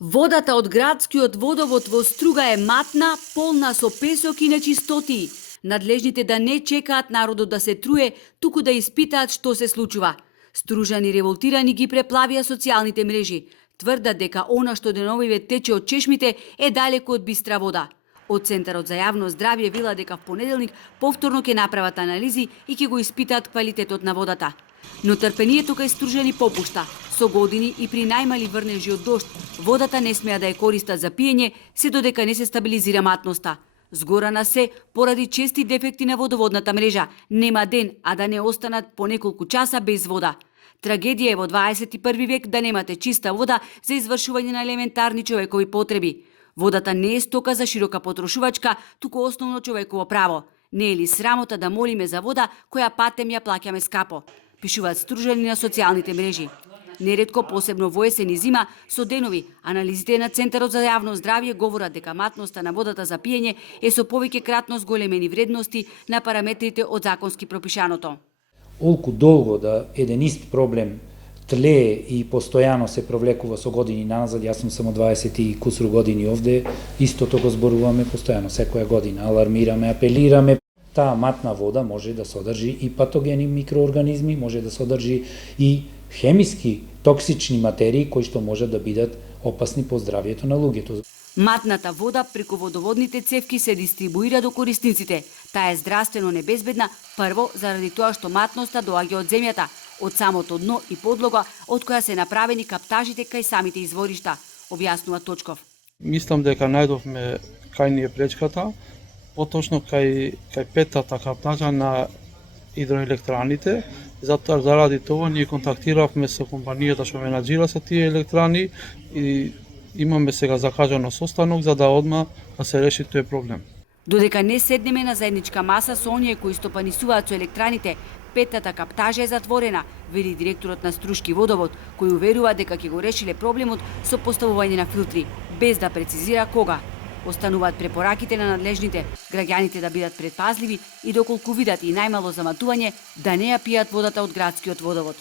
Водата од градскиот водовод во Струга е матна, полна со песок и нечистоти. Надлежните да не чекаат народот да се труе, туку да испитаат што се случува. Стружани револтирани ги преплавија социјалните мрежи. Тврдат дека она што деновиве тече од чешмите е далеку од бистра вода. Од Центарот за јавно здравје вела дека в понеделник повторно ќе направат анализи и ќе го испитаат квалитетот на водата. Но трпението кај стружани попушта. Со години и при најмали врнежи од дожд, водата не смеа да ја користат за пиење, се додека не се стабилизира матноста. Згора на се, поради чести дефекти на водоводната мрежа, нема ден, а да не останат по неколку часа без вода. Трагедија е во 21 век да немате чиста вода за извршување на елементарни човекови потреби. Водата не е стока за широка потрошувачка, туку основно човеково право. Не е ли срамота да молиме за вода која патем ја плаќаме скапо? Пишуваат стружани на социјалните мрежи. Неретко, посебно во есен и зима, со денови, анализите на Центарот за јавно здравје говорат дека матноста на водата за пиење е со повеќе кратно зголемени вредности на параметрите од законски пропишаното. Олку долго да еден ист проблем тлее и постојано се провлекува со години назад, јас сум само 20 и кусур години овде, истото го зборуваме постојано, секоја година, алармираме, апелираме. Таа матна вода може да содржи и патогени микроорганизми, може да содржи и хемиски токсични материи кои што можат да бидат опасни по здравјето на луѓето. Матната вода преку водоводните цевки се дистрибуира до корисниците. Таа е здравствено небезбедна, прво заради тоа што матноста доаѓа од земјата, од самото дно и подлога од која се направени каптажите кај самите изворишта, објаснува Точков. Мислам дека најдовме кај ни е пречката, поточно кај петата каптажа на хидроелектраните. Затоа заради тоа ние контактиравме со компанијата што менаџира со тие електрани и имаме сега закажано состанок за да одма да се реши тој проблем. Додека не седнеме на заедничка маса со оние кои стопанисуваат со електраните, петата каптажа е затворена, вели директорот на Струшки водовод, кој уверува дека ќе го решиле проблемот со поставување на филтри, без да прецизира кога. Остануваат препораките на надлежните, граѓаните да бидат предпазливи и доколку видат и најмало заматување, да не ја пијат водата од градскиот водовод.